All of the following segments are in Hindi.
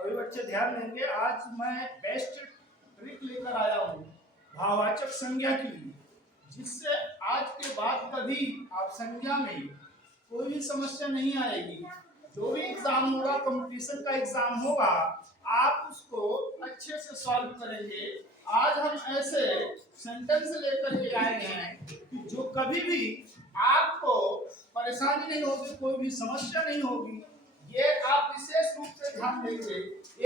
सभी बच्चे ध्यान देंगे। आज मैं बेस्ट ट्रिक लेकर आया हूँ भाववाचक संज्ञा की, जिससे आज के बाद कभी आप संज्ञा में कोई भी समस्या नहीं आएगी। जो भी एग्जाम होगा, कंपटीशन का एग्जाम होगा, आप उसको अच्छे से सॉल्व करेंगे। आज हम ऐसे सेंटेंस लेकर के आए हैं कि जो कभी भी आपको परेशानी नहीं होगी, कोई भी समस्या नहीं होगी। ये आप विशेष रूप से ध्यान देंगे।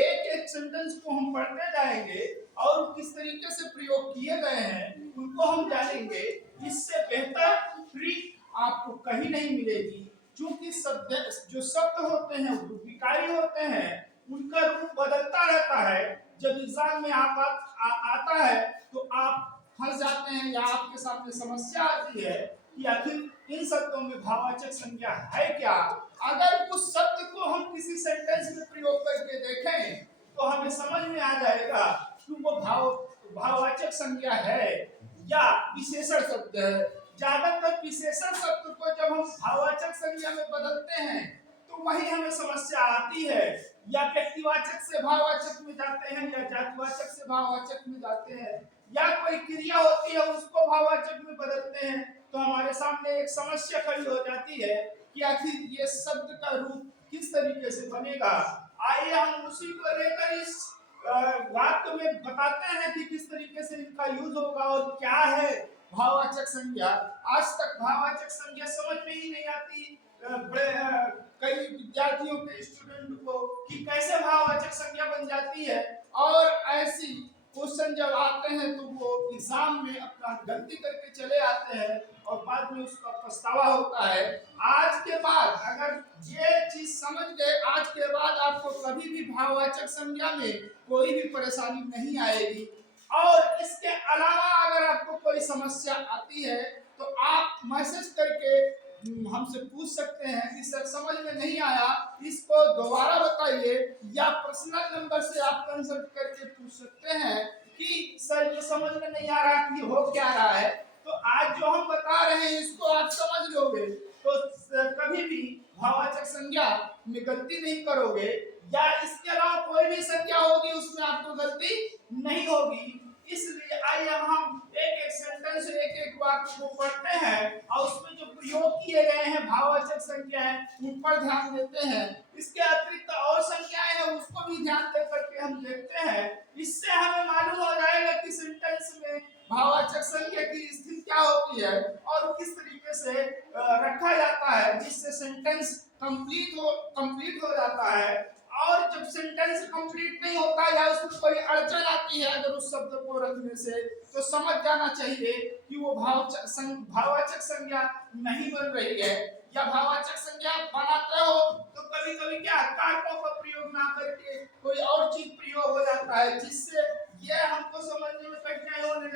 एक एक सेंटेंस को हम पढ़ते जाएंगे और किस तरीके से प्रयोग किए गए हैं उनको हम जानेंगे। इससे बेहतर ट्रिक आपको कहीं नहीं मिलेगी, क्योंकि जो शब्द होते हैं वो विकारी होते हैं, उनका रूप बदलता रहता है। जब एग्जाम में आता है तो आप फंस जाते हैं या आपके सामने समस्या आती है कि आखिर इन शब्दों में भाववाचक संज्ञा है क्या। अगर उस शब्द को हम किसी सेंटेंस में प्रयोग करके देखें तो हमें समझ में आ जाएगा कि वो भाववाचक संज्ञा है या विशेषण शब्द है। ज्यादातर विशेषण शब्द को जब हम भाववाचक संज्ञा में बदलते हैं तो वही हमें समस्या आती है। या व्यक्तिवाचक से भाववाचक में जाते हैं, या जातिवाचक से भाववाचक में जाते हैं, या कोई क्रिया होती है उसको भाववाचक में बदलते हैं, तो हमारे सामने एक समस्या खड़ी हो जाती है कि आखिर ये शब्द का रूप किस तरीके से बनेगा। आइए हम उसी को लेकर इस वाक्य में बताते हैं कि किस तरीके से इनका यूज होगा और क्या है भाववाचक संज्ञा। आज तक भाववाचक संज्ञा समझ में ही नहीं आती कई विद्यार्थियों के स्टूडेंट को कि कैसे भाववाचक संज्ञा बन जाती है। और ऐसी क्वेश्चन जब आते हैं तो वो एग्जाम में अपना गलती करके चले आते हैं और बाद में उसका पछतावा होता है। आज के बाद अगर ये चीज समझ गए, आज के बाद आपको कभी भी भाववाचक संज्ञा में कोई भी परेशानी नहीं आएगी। और इसके अलावा अगर आपको कोई समस्या आती है तो आप मैसेज करके हमसे पूछ सकते हैं कि सर समझ में नहीं आया, इसको दोबारा बताइए, या पर्सनल नंबर से आप कंसल्ट करके पूछ सकते हैं कि सर ये समझ में नहीं आ रहा कि हो क्या रहा है। तो आज जो हम बता रहे हैं इसको आप समझ लोगे तो कभी भी भाववाचक संज्ञा में गलती नहीं करोगे, या इसके अलावा कोई भी संज्ञा होगी उसमें आपको गलती नहीं होगी। इसलिए आइए हम एक एक सेंटेंस, एक एक वाक्य को पढ़ते हैं और उसमें जो प्रयोग किए गए हैं भाववाचक संज्ञाएं उन पर ध्यान देते हैं। इसके अतिरिक्त और संज्ञाएं हैं उसको भी ध्यान दे करके हम देखते हैं। इससे हमें मालूम हो जाएगा कि सेंटेंस में भाववाचक संज्ञा की स्थिति क्या होती है और किस तरीके से रखा जाता है, जिससे सेंटेंस कंप्लीट हो जाता है। और जब सेंटेंस कंप्लीट नहीं होता या उसमें कोई अड़चन आती है अगर उस शब्द को रखने से, तो समझ जाना चाहिए कि वो भाववाचक संज्ञा नहीं बन रही है। या भाववाचक संज्ञा बनाते हो तो कभी कभी क्या कारकों का प्रयोग ना करके कोई और चीज प्रयोग हो जाता है, जिससे ये हमको समझने में कठिनाई होने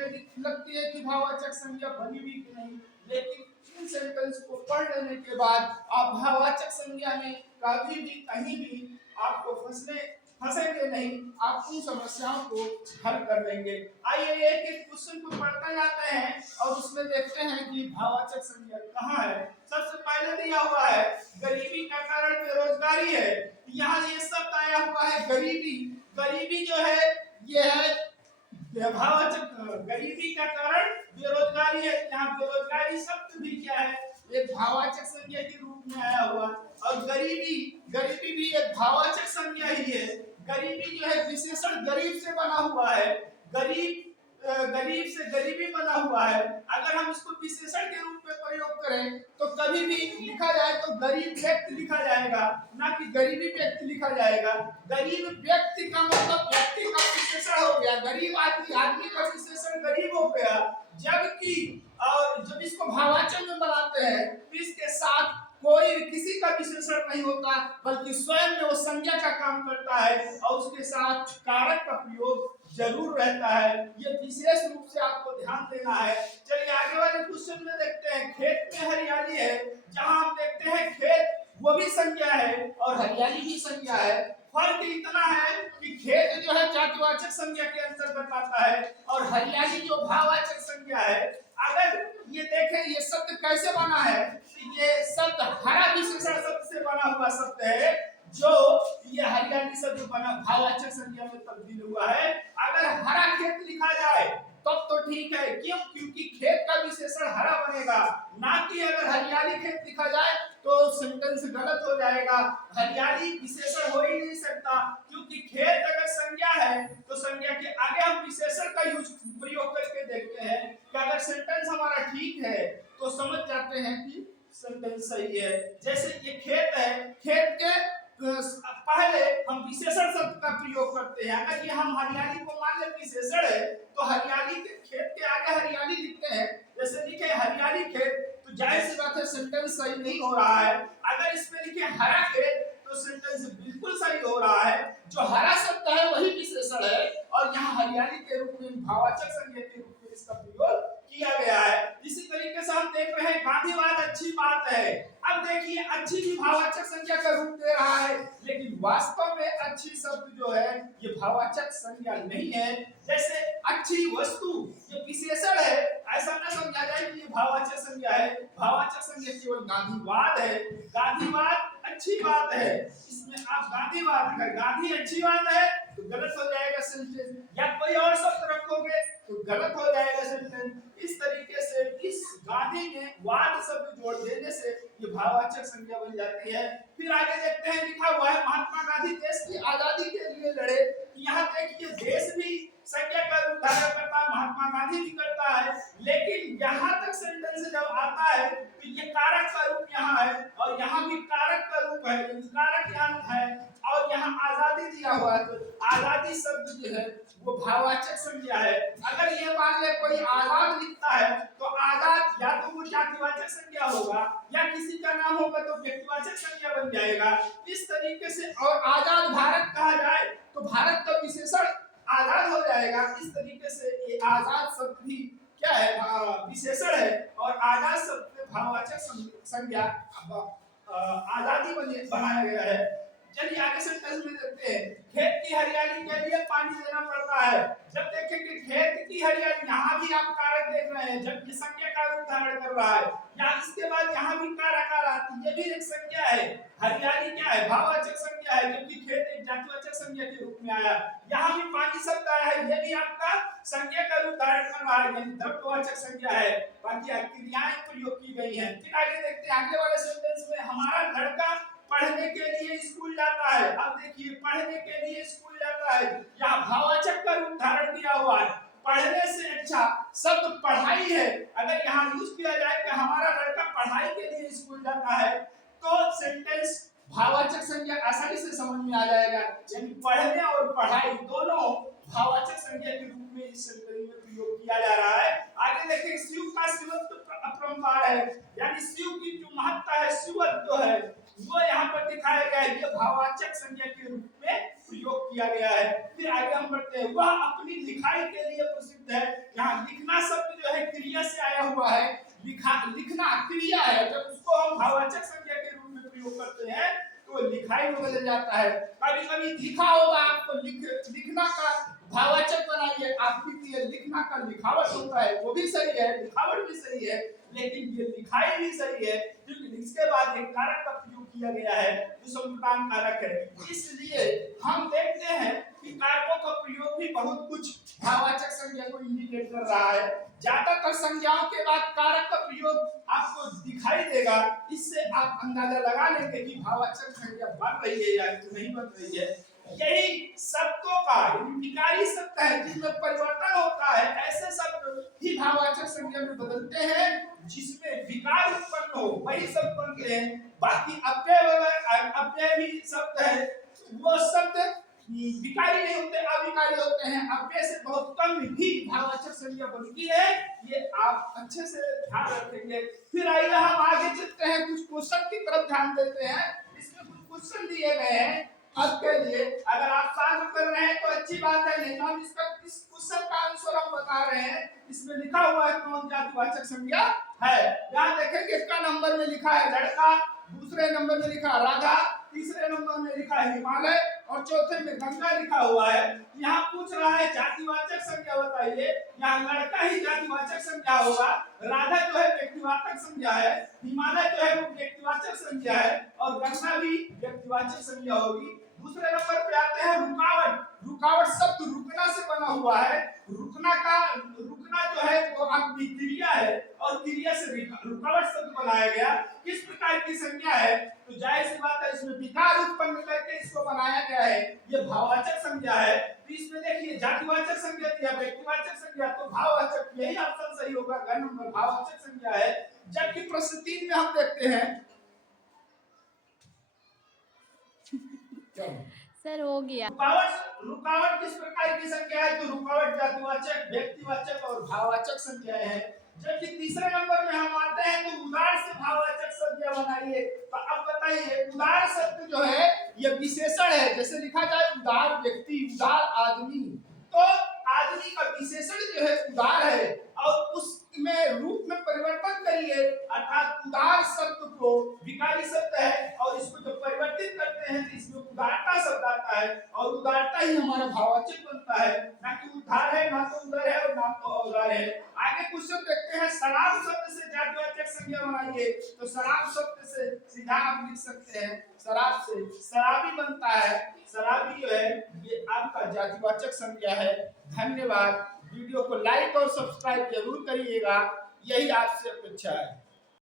लगती है कि भाववाचक संज्ञा बनी भी कि नहीं। लेकिन इन सेंटेंस को पढ़ लेने के बाद आप भाववाचक संज्ञा में कभी भी कहीं भी आपको फंसेंगे नहीं, आप उन समस्याओं को हल कर लेंगे। आइए एक एक क्वेश्चन को पढ़ते जाते हैं और उसमें देखते हैं कि भाववाचक संज्ञा कहाँ है। सबसे पहले दिया हुआ है गरीबी का कारण बेरोजगारी है। यहाँ ये शब्द आया हुआ है गरीबी। गरीबी जो है ये है भाववाचक, गरीबी का कारण बेरोजगारी है। यहाँ बेरोजगारी शब्द भी क्या है, एक भाववाचक संज्ञा के रूप में आया हुआ। और गरीबी भी एक भाववाचक संज्ञा ही है। गरीबी जो है विशेषण गरीब से बना हुआ है, गरीब से गरीबी बना हुआ है। अगर हम इसको विशेषण के रूप में प्रयोग करें तो कभी भी लिखा जाए तो गरीब व्यक्ति लिखा जाएगा, ना कि गरीबी व्यक्ति लिखा जाएगा। गरीब व्यक्ति का मतलब व्यक्ति का विशेषण हो गया, गरीब आदमी का विशेषण गरीब हो गया। जबकि और जब इसको भाववाचक में बनाते हैं तो इसके साथ कोई किसी का विशेषण नहीं होता, बल्कि स्वयं में वो संज्ञा का काम करता है और उसके साथ कारक का प्रयोग जरूर रहता है। ये विशेष रूप से आपको ध्यान देना है। चलिए आगे वाले क्वेश्चन में देखते हैं। खेत में हरियाली है, जहां हम देखते हैं खेत वो भी संज्ञा है और हरियाली भी संज्ञा है। फर्क इतना है कि खेत जो है जातिवाचक संज्ञा के अंतर्गत आता है और हरियाली जो भाववाचक संज्ञा है। अगर ये देखें ये शब्द कैसे बना है, ये शब्द हरा विशेषण शब्द से बना हुआ शब्द है, जो ये हरियाली से जो बना भाववाचक संज्ञा में तब्दील हुआ है। अगर हरा खेत लिखा जाए तब तो ठीक है, क्यों? क्योंकि खेत का विशेषण हरा बनेगा, ना कि अगर हरियाली खेत लिखा जाए तो सेंटेंस गलत हो जाएगा। हरियाली विशेषण हो ही नहीं सकता, क्योंकि खेत अगर संज्ञा है तो संज्ञा के आगे हम विशेषण का यूज प्रयोग करके देखते हैं कि अगर सेंटेंस हमारा ठीक है तो समझ जाते हैं कि सेंटेंस सही है। जैसे ये खेत है, खेत के पहले हम विशेषण शब्द का प्रयोग करते हैं। अगर ये हम हरियाली को मान लें विशेषण है तो हरियाली के खेत के आगे हरियाली लिखते हैं, जैसे लिखे हरियाली खेत, तो जाहिर सी बात है सेंटेंस सही नहीं हो रहा है। अगर इसमें लिखे हरा खेत तो सेंटेंस बिल्कुल सही हो रहा है। जो हरा शब्द है वही विशेषण है और यहाँ हरियाली के रूप में भाववाचक संज्ञा के रूप में इसका प्रयोग किया गया है। इसी तरीके से हम देख रहे हैं गांधीवाद अच्छी बात है। अब देखिए अच्छी भी भाववाचक संज्ञा का रूप दे रहा है, लेकिन वास्तव में अच्छी शब्द जो है ये भाववाचक संज्ञा नहीं है। जैसे अच्छी वस्तु ये विशेषण है, ऐसा न समझा जाए कि ये भाववाचक संज्ञा है। भाववाचक संज्ञा केवल गांधीवाद है। गांधीवाद अच्छी बात है, इसमें आप गांधीवाद का गांधी अच्छी बात है तो गलत हो जाएगा सेंटेंस, या कोई और शब्द रखोगे तो गलत हो जाएगा सेंटेंस। इस तरीके से इस गांधी में वाद शब्द जोड़ देने से ये भाववाचक संज्ञा बन जाती है। फिर आगे देखते हैं लिखा हुआ है महात्मा गांधी देश की आजादी के लिए लड़े। यहाँ देखिए देश भी संज्ञा का रूप धारण करता है, महात्मा गांधी भी करता है, लेकिन यहाँ तक सेंटेंस जब आता है तो ये कारक का रूप यहाँ है और यहाँ भी कारक का रूप है, कारक यहाँ है और यहाँ आजादी दिया हुआ है। तो आजादी शब्द जो है वो भाववाचक संज्ञा है। अगर ये मान ले कोई आजाद लिखता है तो आजाद या तो वो जातिवाचक संज्ञा होगा या किसी का नाम होगा तो व्यक्तिवाचक संज्ञा बन जाएगा। इस तरीके से और आजाद भारत कहा जाए तो भारत का विशेषण आजाद हो जाएगा। इस तरीके से ये आजाद शब्द भी क्या है, विशेषण है और आजाद शब्द भाववाचक संज्ञा आजादी बनाया गया है। चलिए आगे से टेस्ट में देखते हैं। खेत की हरियाली के लिए पानी देना पड़ता है। जब देखेंगे खेत की हरियाली, यहाँ भी आप कारक देख रहे हैं, जब ये संज्ञा का रूप धारण कर रहा है, या इसके बाद यहाँ भी कारक आ रहा है, ये भी एक संज्ञा है। हरियाली क्या है, भाववाचक संज्ञा है, जबकि खेत एक जातिवाचक संज्ञा के रूप में आया। यहाँ भी पानी शब्द आया है, ये भी आपका संज्ञा का रूप धारण कर रहा है, यानी द्रव्यवाचक संज्ञा है। बाकी क्रियाएं प्रयोग की गई हैं। फिर आगे देखते हैं, आगे वाले सेंटेंस में हमारा लड़का पढ़ने के लिए स्कूल जाता है। अब देखिए पढ़ने के लिए स्कूल जाता है, यहाँ भाववाचक का रूप धारण किया हुआ है। पढ़ने से अच्छा शब्द पढ़ाई है। अगर यहाँ यूज किया जाए कि हमारा लड़का पढ़ाई के लिए स्कूल जाता है तो सेंटेंस भाववाचक संज्ञा आसानी से समझ में आ जाएगा। यानी पढ़ने और पढ़ाई दोनों भाववाचक संज्ञा के रूप में इस सेंटेंस में प्रयोग किया जा रहा है। आगे देखिए शिव का शिवत्व अपरंपार है, यानी शिव की जो महत्ता है, शिवत्व है, वो यहाँ पर दिखाया गया है। ये भाववाचक संज्ञा के रूप में प्रयोग किया गया है। फिर आगे हम बढ़ते हैं, वह अपनी लिखाई के लिए प्रसिद्ध है। यहाँ लिखना शब्द जो है क्रिया से आया हुआ है। लिखना क्रिया है, जब उसको हम भाववाचक संज्ञा के रूप में प्रयोग करते हैं तो लिखाई में बदल जाता है। कभी कभी लिखा होगा आपको, लिखना का भाववाचक बनाइए, आपकी लिखना का लिखावट होता है, वो भी सही है, लिखावट भी सही है, लेकिन ये लिखाई भी सही है क्योंकि इसके बाद एक कारक का प्रयोग किया गया है जो संप्रदान कारक है। इसलिए हम देखते हैं कि कारकों का प्रयोग भी बहुत कुछ भाववाचक संज्ञा को इंडिकेट कर रहा है। ज्यादातर संज्ञाओं के बाद कारक का प्रयोग आपको दिखाई देगा, इससे आप अंदाजा लगा लेंगे कि भाववाचक संज्ञा बन रही है या नहीं बन रही है। यही शब्दों का विकारी शब्द है जिसमें परिवर्तन होता है, ऐसे शब्द ही भाववाचक संज्ञा में बदलते हैं जिसमें विकार उत्पन्न हो, वही शब्द बनते हैं। बाकी अव्यय भी शब्द है, वो शब्द विकारी नहीं होते, अविकारी होते हैं। अव्यय से बहुत कम ही भाववाचक संज्ञा बनती है, ये आप अच्छे से ध्यान रखेंगे। फिर आइए हम आगे चलते हैं, कुछ क्वेश्चन की तरफ ध्यान देते हैं। इसमें कुछ क्वेश्चन दिए गए हैं आपके लिए, अगर आप सॉल्व कर रहे हैं तो अच्छी बात है, नहीं तो हम इसका इस क्वेश्चन का आंसर हम बता रहे हैं। इसमें लिखा हुआ है कौन जातिवाचक संज्ञा है। यहाँ देखेंगे इसका नंबर में लिखा है लड़का, दूसरे नंबर में लिखा राधा, तीसरे नंबर में लिखा है हिमालय और चौथे में गंगा लिखा हुआ है। यहाँ पूछ रहा है जातिवाचक संज्ञा बताइए, यहाँ लड़का ही जातिवाचक संज्ञा होगा, राधा जो है व्यक्तिवाचक संज्ञा है, हिमालय जो है वो व्यक्तिवाचक संज्ञा है, और गंगा भी व्यक्तिवाचक संज्ञा होगी। दूसरे नंबर पे आते हैं रुकावट। रुकावट शब्द रुकना से बना हुआ है। रुकना जो है वो आपकी क्रिया है, और क्रिया से रुकावट शब्द बनाया गया। किस प्रकार की संज्ञा है? तो जाहिर सी बात है इसमें विकार उत्पन्न करके इसको बनाया गया है, ये भाववाचक संज्ञा है। तो इसमें देखिए जातिवाचक संज्ञा या व्यक्तिवाचक संज्ञा, तो भाववाचक, यही ऑप्शन सही होगा, ग नंबर भाववाचक संज्ञा है। जबकि प्रश्न 3 में हम देखते हैं सर हो गया। रुकावट किस प्रकार की संज्ञा है? तो रुकावट जातिवाचक, व्यक्तिवाचक और भाववाचक संज्ञाएं हैं। जबकि तीसरे नंबर में हम आते हैं तो उदार से भाववाचक संज्ञा बनाइए। तो अब बताइए उदार शब्द जो है ये विशेषण है, जैसे लिखा जाए उदार व्यक्ति, उदार आदमी, तो आदमी का विशेषण जो है उदार है, और उसमें रूप में परिवर्तन करिए, अर्थात उदार शब्द को विकारी शब्द है और इसको जब परिवर्तित करते हैं तो इसमें उदारता शब्द आता है, और उदारता ही हमारा भाववाचक बनता है, ना कि उदार है, ना तो उदार है और ना तो औदार है। आगे क्वेश्चन देखते हैं, शराब शब्द से जातिवाचक संज्ञा बनाइए। तो शराब शब्द से सीधा आप लिख सकते हैं, शराब से शराबी बनता है, शराबी जो है ये आपका जातिवाचक संज्ञा है। धन्यवाद। वीडियो को लाइक और सब्सक्राइब जरूर करिएगा, यही आपसे अपेक्षा है।